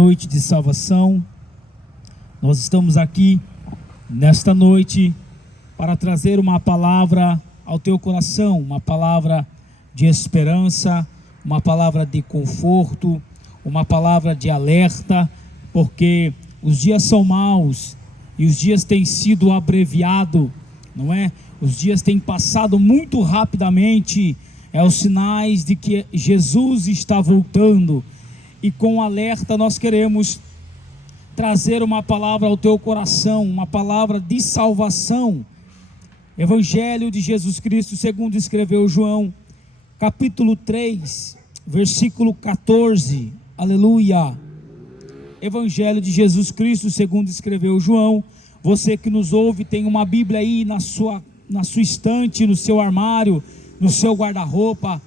Noite de salvação. Nós estamos aqui nesta noite para trazer uma palavra ao teu coração, uma palavra de esperança, uma palavra de conforto, uma palavra de alerta, porque os dias são maus e os dias têm sido abreviados, não é? Os dias têm passado muito rapidamente, os sinais de que Jesus está voltando. E com alerta nós queremos trazer uma palavra ao teu coração, uma palavra de salvação. Evangelho de Jesus Cristo segundo escreveu João, capítulo 3, versículo 14, aleluia. Evangelho de Jesus Cristo segundo escreveu João. Você que nos ouve, tem uma Bíblia aí na sua estante, no seu armário, no seu guarda-roupa.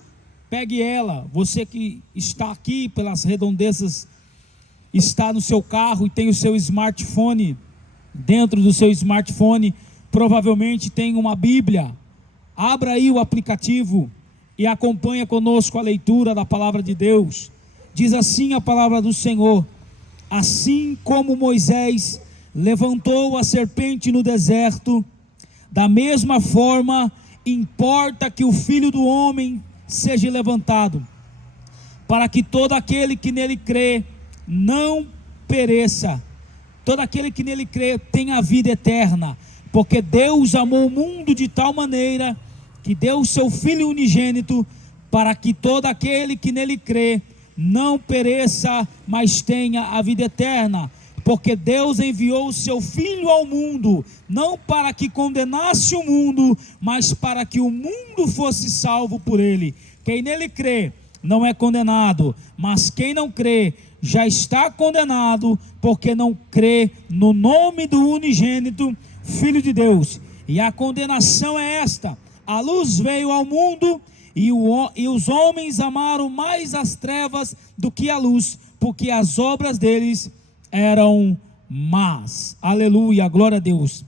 Pegue ela. Você que está aqui pelas redondezas, está no seu carro e tem o seu smartphone, dentro do seu smartphone provavelmente tem uma Bíblia. Abra aí o aplicativo e acompanha conosco a leitura da palavra de Deus. Diz assim a palavra do Senhor: assim como Moisés levantou a serpente no deserto, da mesma forma importa que o Filho do Homem seja levantado, para que todo aquele que nele crê não pereça, todo aquele que nele crê tenha a vida eterna, porque Deus amou o mundo de tal maneira que deu o seu Filho unigênito, para que todo aquele que nele crê não pereça, mas tenha a vida eterna. Porque Deus enviou o seu Filho ao mundo, não para que condenasse o mundo, mas para que o mundo fosse salvo por ele. Quem nele crê não é condenado, mas quem não crê já está condenado, porque não crê no nome do unigênito Filho de Deus. E a condenação é esta: a luz veio ao mundo, e os homens amaram mais as trevas do que a luz, porque as obras deles eram más. Aleluia, glória a Deus.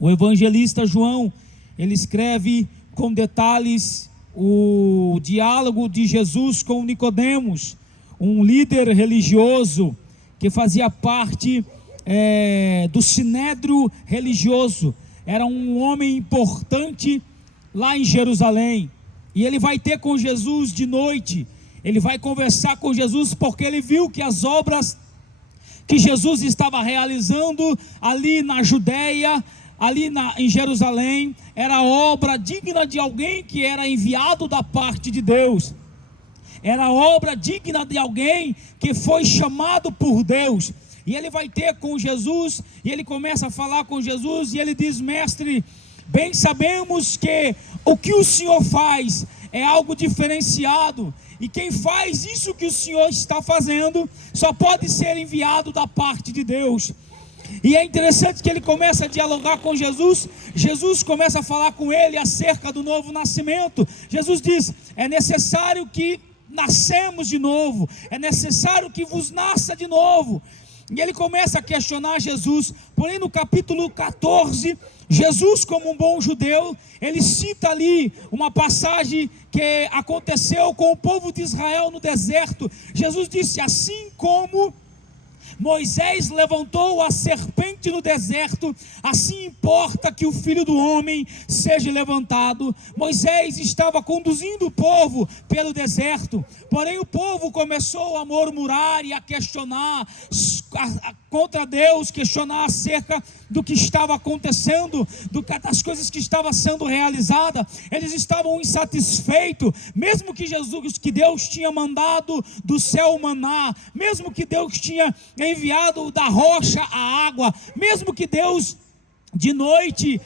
O evangelista João, ele escreve com detalhes o diálogo de Jesus com Nicodemos, um líder religioso que fazia parte do sinédrio religioso. Era um homem importante lá em Jerusalém, e ele vai ter com Jesus de noite. Ele vai conversar com Jesus porque ele viu que as obras que Jesus estava realizando ali na Judéia, em Jerusalém, era obra digna de alguém que era enviado da parte de Deus. Era obra digna de alguém que foi chamado por Deus. E ele vai ter com Jesus, e ele começa a falar com Jesus, e ele diz: mestre, bem sabemos que o que o Senhor faz é algo diferenciado, e quem faz isso que o Senhor está fazendo só pode ser enviado da parte de Deus. E é interessante que ele começa a dialogar com Jesus. Jesus começa a falar com ele acerca do novo nascimento. Jesus diz: é necessário que nascemos de novo, é necessário que vos nasça de novo. E ele começa a questionar Jesus. Porém no capítulo 14, Jesus, como um bom judeu, ele cita ali uma passagem que aconteceu com o povo de Israel no deserto. Jesus disse: assim como Moisés levantou a serpente no deserto, assim importa que o Filho do Homem seja levantado. Moisés estava conduzindo o povo pelo deserto, porém o povo começou a murmurar e a questionar contra Deus, questionar acerca do que estava acontecendo, das coisas que estavam sendo realizadas. Eles estavam insatisfeitos, mesmo que Deus tinha mandado do céu o maná, mesmo que Deus tinha enviado da rocha a água, mesmo que Deus de noite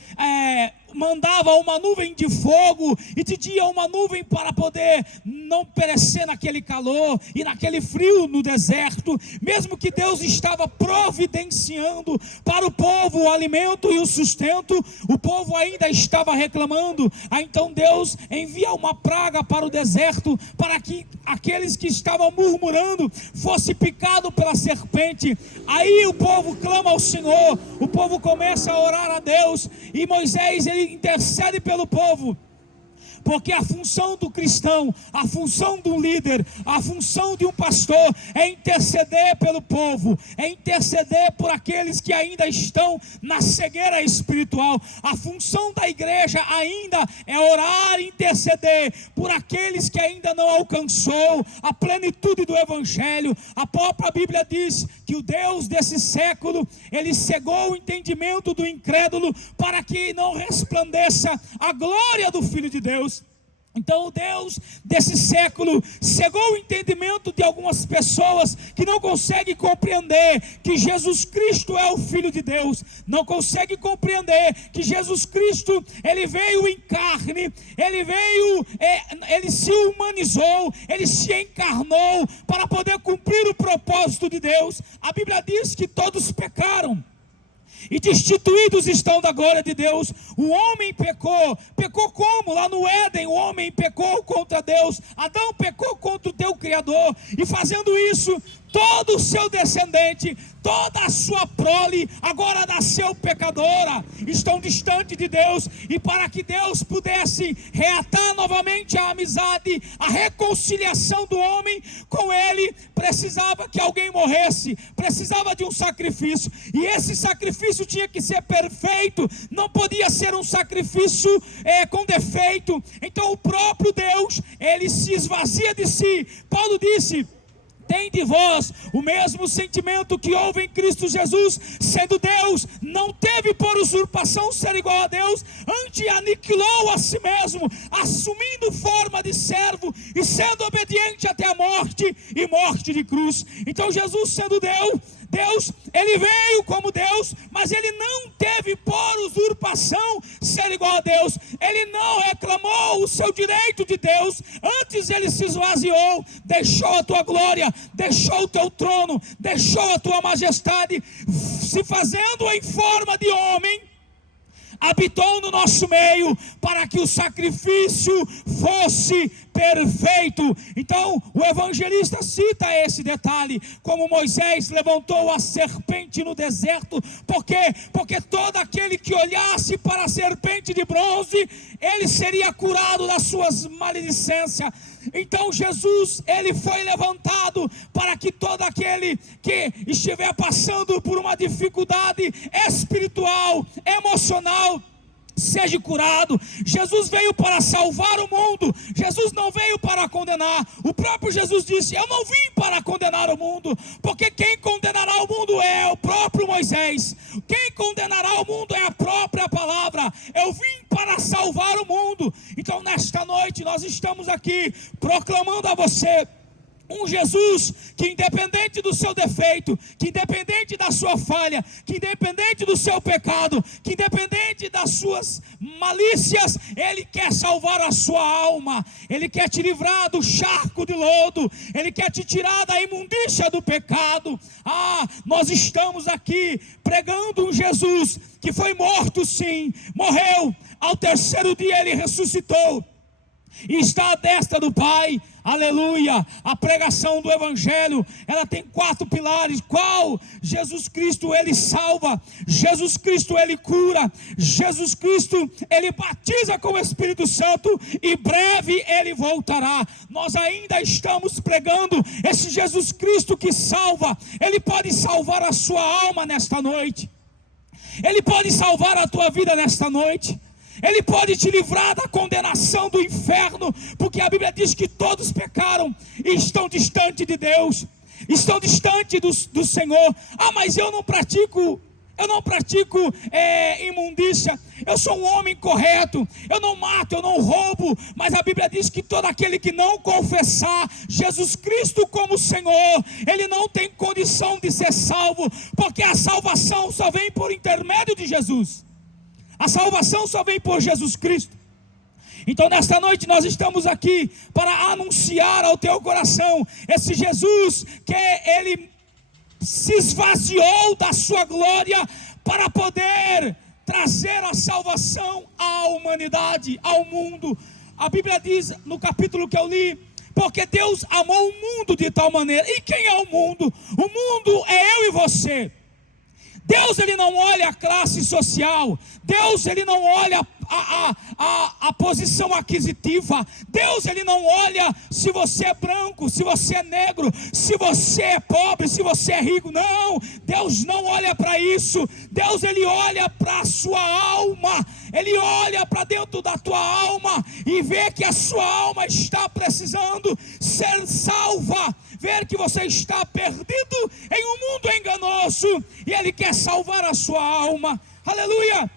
mandava uma nuvem de fogo, e de dia uma nuvem para poder não perecer naquele calor e naquele frio no deserto, mesmo que Deus estava providenciando para o povo o alimento e o sustento, o povo ainda estava reclamando. Então Deus envia uma praga para o deserto, para que aqueles que estavam murmurando fossem picados pela serpente. Aí o povo clama ao Senhor, o povo começa a orar a Deus, e Moisés ele intercede pelo povo, porque a função do cristão, a função do líder, a função de um pastor é interceder pelo povo, é interceder por aqueles que ainda estão na cegueira espiritual. A função da igreja ainda é orar e interceder por aqueles que ainda não alcançou a plenitude do evangelho. A própria Bíblia diz que o Deus desse século, ele cegou o entendimento do incrédulo para que não resplandeça a glória do Filho de Deus. Então o Deus desse século cegou o entendimento de algumas pessoas que não conseguem compreender que Jesus Cristo é o Filho de Deus, não conseguem compreender que Jesus Cristo, ele veio em carne, ele se humanizou, ele se encarnou para poder cumprir o propósito de Deus. A Bíblia diz que todos pecaram e destituídos estão da glória de Deus. O homem pecou como? Lá no Éden o homem pecou contra Deus, Adão pecou contra o teu Criador, e fazendo isso, todo o seu descendente, toda a sua prole, agora nasceu pecadora, estão distantes de Deus. E para que Deus pudesse reatar novamente a amizade, a reconciliação do homem com Ele, precisava que alguém morresse, precisava de um sacrifício, e esse sacrifício tinha que ser perfeito, não podia ser um sacrifício com defeito. Então o próprio Deus, ele se esvazia de si. Paulo disse: tem de vós o mesmo sentimento que houve em Cristo Jesus, sendo Deus, não teve por usurpação ser igual a Deus, antes aniquilou a si mesmo, assumindo forma de servo e sendo obediente até a morte, e morte de cruz. Então Jesus, sendo Deus, ele veio como Deus, mas ele não teve por usurpação ser igual a Deus. Ele não reclamou o seu direito de Deus, antes ele se esvaziou, deixou a tua glória, deixou o teu trono, deixou a tua majestade, se fazendo em forma de homem, habitou no nosso meio para que o sacrifício fosse perfeito. Então o evangelista cita esse detalhe, como Moisés levantou a serpente no deserto. Por quê? Porque todo aquele que olhasse para a serpente de bronze, ele seria curado das suas maledicências. Então Jesus, ele foi levantado para que todo aquele que estiver passando por uma dificuldade espiritual, emocional, seja curado. Jesus veio para salvar o mundo, Jesus não veio para condenar. O próprio Jesus disse: eu não vim para condenar o mundo, porque quem condenará o mundo é o próprio Moisés, quem condenará o mundo é a própria palavra. Eu vim para salvar o mundo. Então nesta noite nós estamos aqui proclamando a você um Jesus que, independente do seu defeito, que independente da sua falha, que independente do seu pecado, que independente das suas malícias, ele quer salvar a sua alma, ele quer te livrar do charco de lodo, ele quer te tirar da imundícia do pecado. Nós estamos aqui pregando um Jesus que foi morto, sim, morreu, ao terceiro dia ele ressuscitou e está à destra do Pai. Aleluia. A pregação do evangelho, ela tem 4 pilares. Qual? Jesus Cristo, ele salva, Jesus Cristo, ele cura, Jesus Cristo, ele batiza com o Espírito Santo, e breve ele voltará. Nós ainda estamos pregando esse Jesus Cristo que salva. Ele pode salvar a sua alma nesta noite, ele pode salvar a tua vida nesta noite, ele pode te livrar da condenação do inferno, porque a Bíblia diz que todos pecaram e estão distantes de Deus, estão distantes do Senhor. Mas eu não pratico imundícia, eu sou um homem correto, eu não mato, eu não roubo. Mas a Bíblia diz que todo aquele que não confessar Jesus Cristo como Senhor, ele não tem condição de ser salvo, porque a salvação só vem por intermédio de Jesus. A salvação só vem por Jesus Cristo. Então nesta noite nós estamos aqui para anunciar ao teu coração esse Jesus que ele se esvaziou da sua glória para poder trazer a salvação à humanidade, ao mundo. A Bíblia diz no capítulo que eu li: porque Deus amou o mundo de tal maneira. E quem é o mundo? O mundo é eu e você. Deus, ele não olha a classe social, Deus, ele não olha a posição aquisitiva. Deus, Ele não olha se você é branco, se você é negro, se você é pobre, se você é rico. Não, Deus não olha para isso. Deus, Ele olha para a sua alma. Ele olha para dentro da tua alma e vê que a sua alma está precisando ser salva. Ver que você está perdido em um mundo enganoso e Ele quer salvar a sua alma. Aleluia!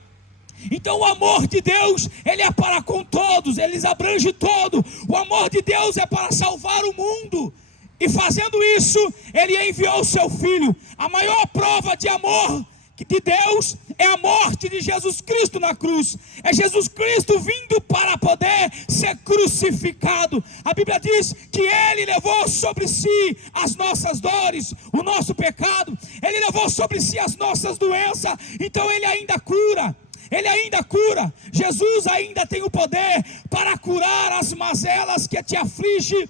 Então o amor de Deus, Ele é para com todos, Ele abrange todo. O amor de Deus é para salvar o mundo. E fazendo isso, Ele enviou o seu Filho. A maior prova de amor de Deus é a morte de Jesus Cristo na cruz. É Jesus Cristo vindo para poder ser crucificado. A Bíblia diz que Ele levou sobre si as nossas dores, o nosso pecado. Ele levou sobre si as nossas doenças. Então Ele ainda cura. Ele ainda cura. Jesus ainda tem o poder para curar as mazelas que te afligem.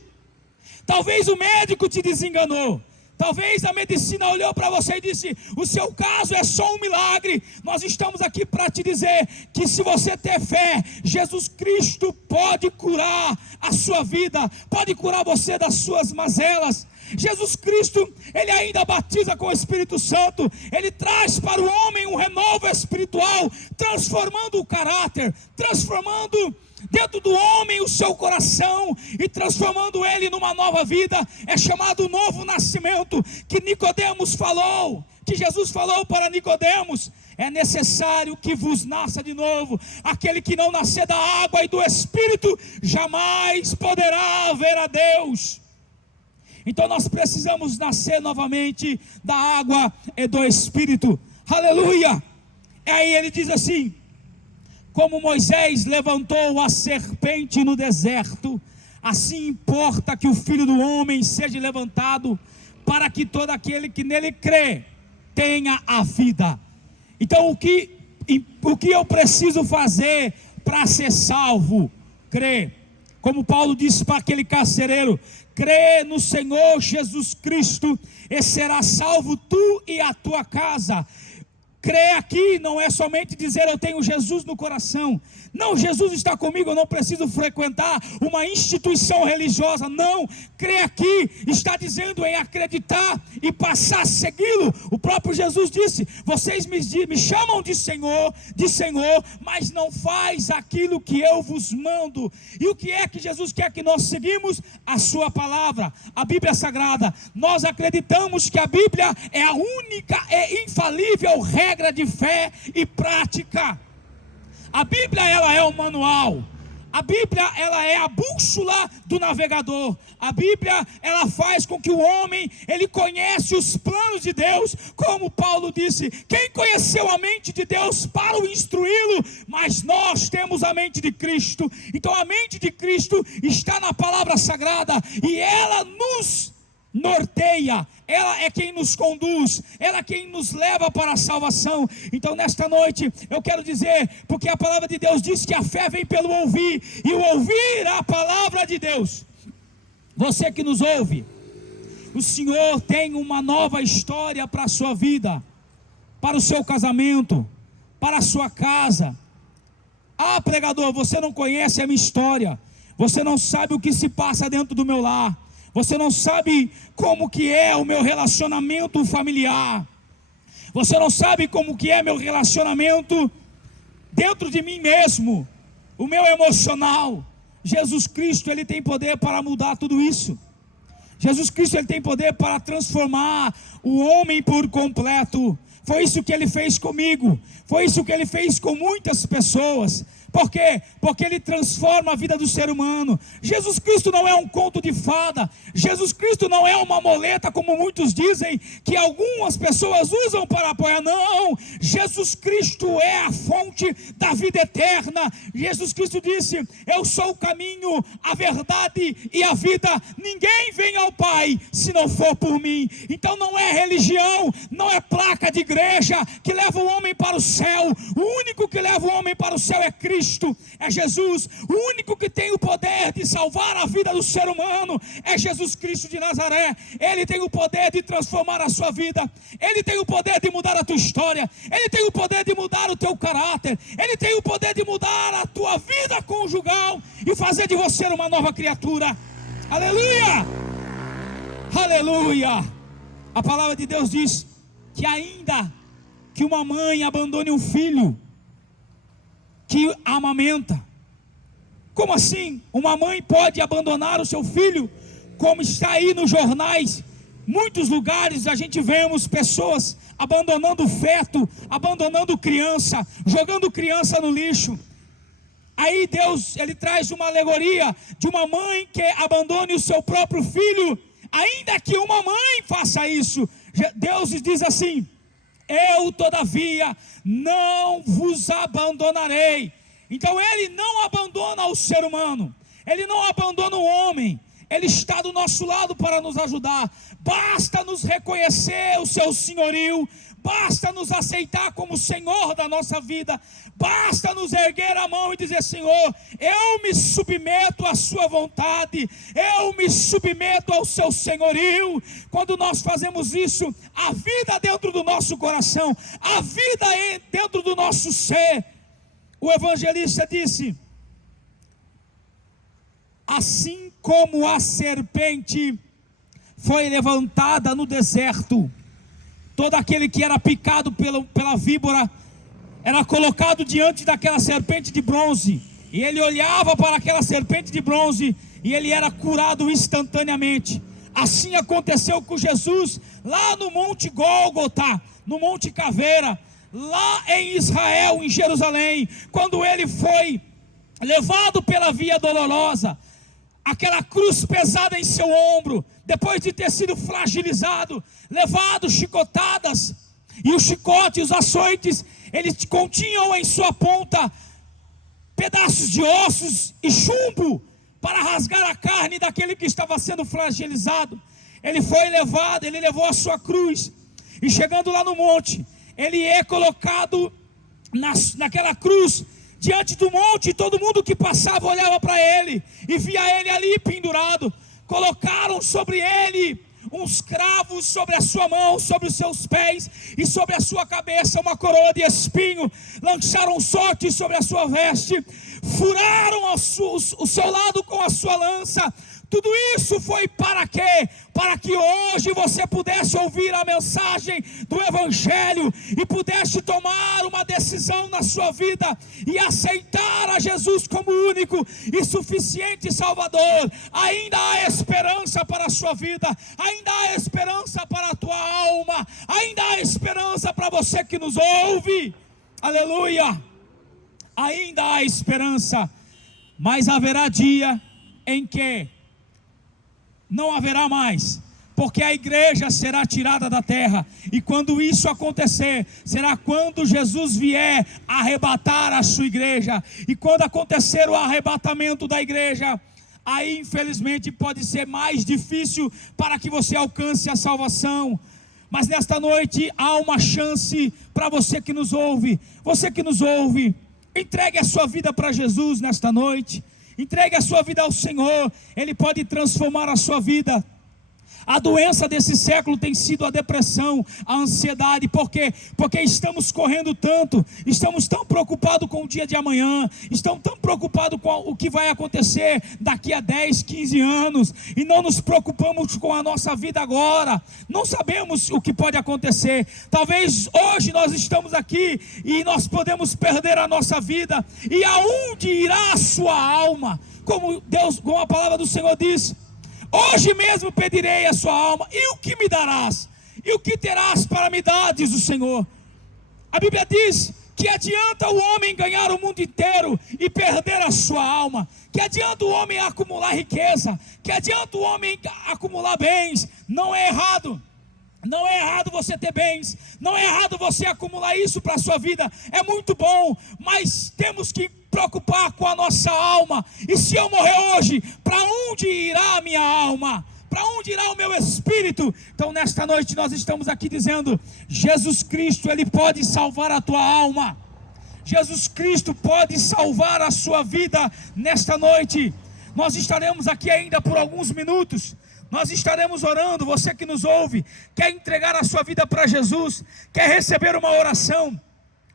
Talvez o médico te desenganou. Talvez a medicina olhou para você e disse: o seu caso é só um milagre. Nós estamos aqui para te dizer que se você ter fé, Jesus Cristo pode curar a sua vida, pode curar você das suas mazelas. Jesus Cristo, Ele ainda batiza com o Espírito Santo. Ele traz para o homem um renovo espiritual, transformando o caráter, transformando dentro do homem o seu coração e transformando ele numa nova vida. É chamado novo nascimento, que Nicodemos falou, que Jesus falou para Nicodemos: é necessário que vos nasça de novo. Aquele que não nascer da água e do Espírito jamais poderá ver a Deus. Então nós precisamos nascer novamente da água e do Espírito. Aleluia! Aí ele diz assim: como Moisés levantou a serpente no deserto, assim importa que o Filho do Homem seja levantado, para que todo aquele que nele crê tenha a vida. Então o que eu preciso fazer para ser salvo? Crer. Como Paulo disse para aquele carcereiro: crê no Senhor Jesus Cristo e será salvo tu e a tua casa. Crer aqui não é somente dizer eu tenho Jesus no coração. Não, Jesus está comigo, eu não preciso frequentar uma instituição religiosa. Não, crer aqui está dizendo em acreditar e passar a segui-lo. O próprio Jesus disse: vocês me chamam de Senhor, mas não faz aquilo que eu vos mando. E o que é que Jesus quer que nós seguimos? A sua palavra, a Bíblia Sagrada. Nós acreditamos que a Bíblia é a única e infalível regra de fé e prática. A Bíblia, ela é o manual. A Bíblia, ela é a bússola do navegador. A Bíblia, ela faz com que o homem, ele conhece os planos de Deus. Como Paulo disse: quem conheceu a mente de Deus para o instruí-lo? Mas nós temos a mente de Cristo. Então a mente de Cristo está na palavra sagrada, e ela nos norteia, ela é quem nos conduz, ela é quem nos leva para a salvação. Então nesta noite eu quero dizer, porque a palavra de Deus diz que a fé vem pelo ouvir, e o ouvir a palavra de Deus. Você que nos ouve, o Senhor tem uma nova história para a sua vida, para o seu casamento, para a sua casa. Ah, pregador, você não conhece a minha história, você não sabe o que se passa dentro do meu lar, você não sabe como que é o meu relacionamento familiar, você não sabe como que é meu relacionamento dentro de mim mesmo, o meu emocional. Jesus Cristo, Ele tem poder para mudar tudo isso. Jesus Cristo, Ele tem poder para transformar o homem por completo. Foi isso que Ele fez comigo, foi isso que Ele fez com muitas pessoas. Por quê? Porque Ele transforma a vida do ser humano. Jesus Cristo não é um conto de fada. Jesus Cristo não é uma muleta, como muitos dizem, que algumas pessoas usam para apoiar. Não, Jesus Cristo é a fonte da vida eterna. Jesus Cristo disse: eu sou o caminho, a verdade e a vida. Ninguém vem ao Pai se não for por mim. Então não é religião, não é placa de igreja que leva o homem para o céu. O único que leva o homem para para o céu é Cristo, é Jesus. O único que tem o poder de salvar a vida do ser humano é Jesus Cristo de Nazaré. Ele tem o poder de transformar a sua vida, Ele tem o poder de mudar a tua história, Ele tem o poder de mudar o teu caráter, Ele tem o poder de mudar a tua vida conjugal e fazer de você uma nova criatura. Aleluia! Aleluia! A palavra de Deus diz que ainda que uma mãe abandone um filho que amamenta. Como assim? Uma mãe pode abandonar o seu filho? Como está aí nos jornais, muitos lugares a gente vemos pessoas abandonando feto, abandonando criança, jogando criança no lixo. Aí Deus, Ele traz uma alegoria de uma mãe que abandone o seu próprio filho. Ainda que uma mãe faça isso, Deus diz assim: eu todavia não vos abandonarei. Então Ele não abandona o ser humano, Ele não abandona o homem, Ele está do nosso lado para nos ajudar. Basta nos reconhecer o seu senhorio, basta nos aceitar como Senhor da nossa vida, basta nos erguer a mão e dizer: Senhor, eu me submeto à sua vontade, eu me submeto ao seu senhorio. Quando nós fazemos isso, a vida dentro do nosso coração, a vida dentro do nosso ser. O evangelista disse: assim como a serpente foi levantada no deserto, todo aquele que era picado pela víbora era colocado diante daquela serpente de bronze, e ele olhava para aquela serpente de bronze e ele era curado instantaneamente. Assim aconteceu com Jesus lá no Monte Gólgota, no Monte Caveira, lá em Israel, em Jerusalém, quando ele foi levado pela via dolorosa, aquela cruz pesada em seu ombro, depois de ter sido fragilizado, levado chicotadas, e os chicotes, os açoites, eles continham em sua ponta pedaços de ossos e chumbo para rasgar a carne daquele que estava sendo fragilizado. Ele foi levado, ele levou a sua cruz, e chegando lá no monte, ele é colocado naquela cruz, diante do monte, e todo mundo que passava olhava para ele, e via ele ali pendurado. Colocaram sobre ele uns cravos, sobre a sua mão, sobre os seus pés, e sobre a sua cabeça uma coroa de espinho. Lançaram sorte sobre a sua veste, furaram o seu lado com a sua lança. Tudo isso foi para quê? Para que hoje você pudesse ouvir a mensagem do Evangelho e pudesse tomar uma decisão na sua vida e aceitar a Jesus como único e suficiente Salvador. Ainda há esperança para a sua vida, ainda há esperança para a tua alma, ainda há esperança para você que nos ouve. Aleluia! Ainda há esperança, mas haverá dia em que não haverá mais, porque a igreja será tirada da terra, e quando isso acontecer, será quando Jesus vier arrebatar a sua igreja. E quando acontecer o arrebatamento da igreja, aí infelizmente pode ser mais difícil para que você alcance a salvação. Mas nesta noite há uma chance para você que nos ouve. Você que nos ouve, entregue a sua vida para Jesus nesta noite. Entregue a sua vida ao Senhor, Ele pode transformar a sua vida. A doença desse século tem sido a depressão, a ansiedade. Por quê? Porque estamos correndo tanto, estamos tão preocupados com o dia de amanhã, estamos tão preocupados com o que vai acontecer daqui a 10, 15 anos, e não nos preocupamos com a nossa vida agora. Não sabemos o que pode acontecer. Talvez hoje nós estamos aqui e nós podemos perder a nossa vida. E aonde irá a sua alma? Como a palavra do Senhor diz: hoje mesmo pedirei a sua alma, e o que me darás? E o que terás para me dar, diz o Senhor. A Bíblia diz que adianta o homem ganhar o mundo inteiro e perder a sua alma. Que adianta o homem acumular riqueza, que adianta o homem acumular bens. Não é errado, não é errado você ter bens, não é errado você acumular isso para a sua vida, é muito bom, mas temos que preocupar com a nossa alma. E se eu morrer hoje, para onde irá a minha alma? Para onde irá o meu espírito? Então nesta noite nós estamos aqui dizendo: Jesus Cristo, Ele pode salvar a tua alma. Jesus Cristo pode salvar a sua vida nesta noite. Nós estaremos aqui ainda por alguns minutos. Nós estaremos orando. Você que nos ouve, quer entregar a sua vida para Jesus, quer receber uma oração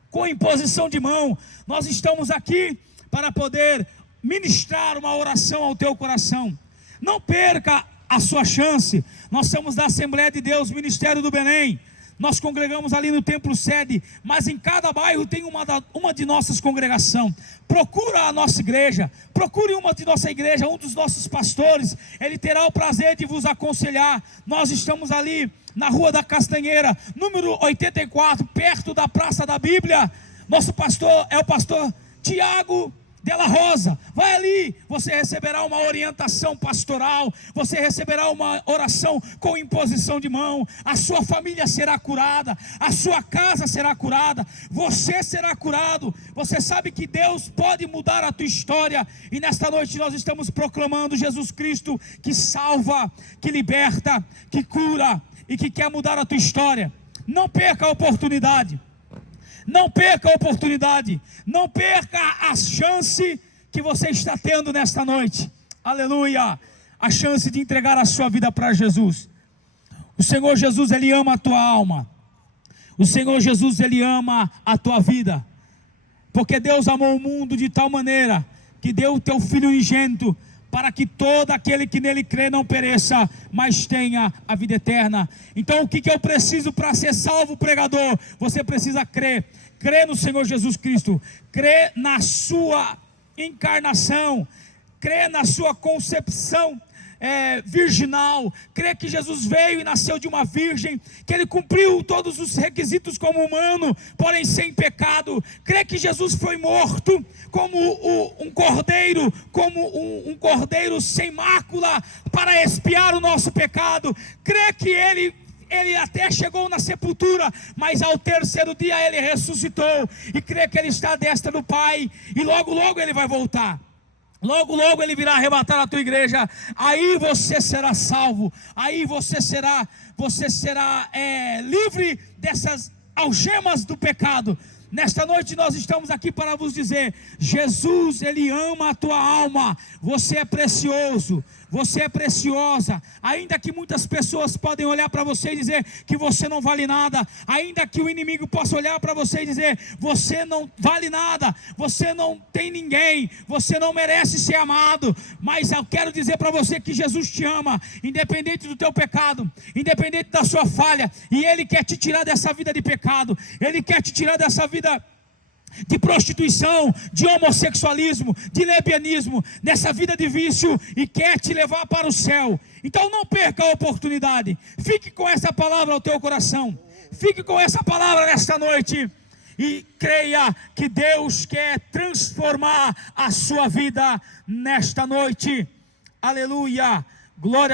com imposição de mão, nós estamos aqui para poder ministrar uma oração ao teu coração. Não perca a sua chance. Nós somos da Assembleia de Deus, Ministério do Belém. Nós congregamos ali no templo sede, mas em cada bairro tem uma de nossas congregações. Procura a nossa igreja, procure uma de nossa igreja, um dos nossos pastores, ele terá o prazer de vos aconselhar. Nós estamos ali na Rua da Castanheira, número 84, perto da Praça da Bíblia. Nosso pastor é o pastor Tiago Della Rosa. Vai ali, você receberá uma orientação pastoral, você receberá uma oração com imposição de mão. A sua família será curada, a sua casa será curada, você será curado. Você sabe que Deus pode mudar a tua história, e nesta noite nós estamos proclamando Jesus Cristo, que salva, que liberta, que cura e que quer mudar a tua história. Não perca a oportunidade. Não perca a oportunidade, não perca a chance que você está tendo nesta noite. Aleluia! A chance de entregar a sua vida para Jesus. O Senhor Jesus, Ele ama a tua alma. O Senhor Jesus, Ele ama a tua vida. Porque Deus amou o mundo de tal maneira que deu o teu Filho unigênito, para que todo aquele que nele crê não pereça, mas tenha a vida eterna. Então o que eu preciso para ser salvo, pregador? Você precisa crer no Senhor Jesus Cristo, crer na sua encarnação, crer na sua concepção virginal, crer que Jesus veio e nasceu de uma virgem, que Ele cumpriu todos os requisitos como humano, porém sem pecado, crer que Jesus foi morto como um cordeiro, um cordeiro sem mácula, para expiar o nosso pecado, crer que Ele até chegou na sepultura, mas ao terceiro dia Ele ressuscitou, e crer que Ele está à destra do Pai, e logo logo Ele vai voltar. Logo logo Ele virá arrebatar a tua igreja. Aí você será salvo. Aí você será livre dessas algemas do pecado. Nesta noite nós estamos aqui para vos dizer: Jesus, Ele ama a tua alma. Você é precioso, você é preciosa. Ainda que muitas pessoas podem olhar para você e dizer que você não vale nada, ainda que o inimigo possa olhar para você e dizer: você não vale nada, você não tem ninguém, você não merece ser amado, mas eu quero dizer para você que Jesus te ama, independente do teu pecado, independente da sua falha, e Ele quer te tirar dessa vida de pecado, Ele quer te tirar dessa vida de prostituição, de homossexualismo, de lesbianismo, nessa vida de vício, e quer te levar para o céu. Então não perca a oportunidade. Fique com essa palavra ao teu coração, fique com essa palavra nesta noite, e creia que Deus quer transformar a sua vida nesta noite. Aleluia, glória a